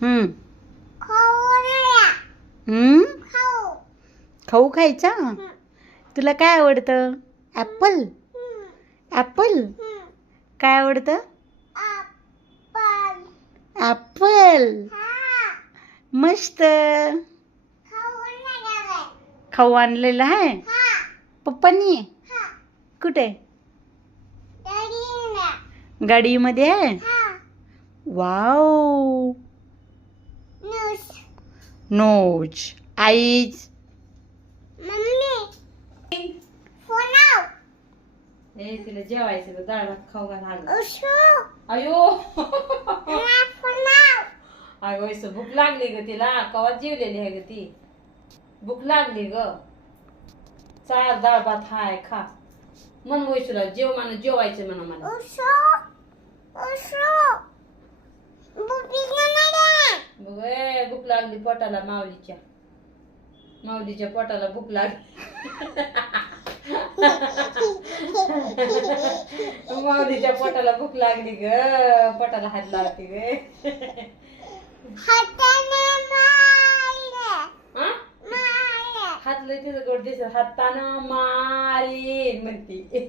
हम्म हम्म खाऊ खायचा. तुला काय आवडतं? ॲपल. ॲपल काय आवडतं? ॲपल. मस्त. खाऊ आणलेला आहे पप्पांनी. कुठे? गाडीमध्ये आहे. वाव. नोज. आईज. हे तिला जेवायचं ग, डाळ भात खाऊ घाल. अयो अगं वैसं भूक लागली ग तिला. कवा जेवलेली आहे ग ती. भूक लागली ग. चार डाळ भात हाय खा. मन वैसूला जेव म्हणा, जेवायचं म्हणा मला. बघ भूक लागली पोटाला. माऊलीच्या पोटाला भूक लागली. माऊलीच्या पोटाला भूक लागली ग. पोटाला हात लावते ग. हातलं तिचं गोड दिसत. हातानं मारीन म्हणती.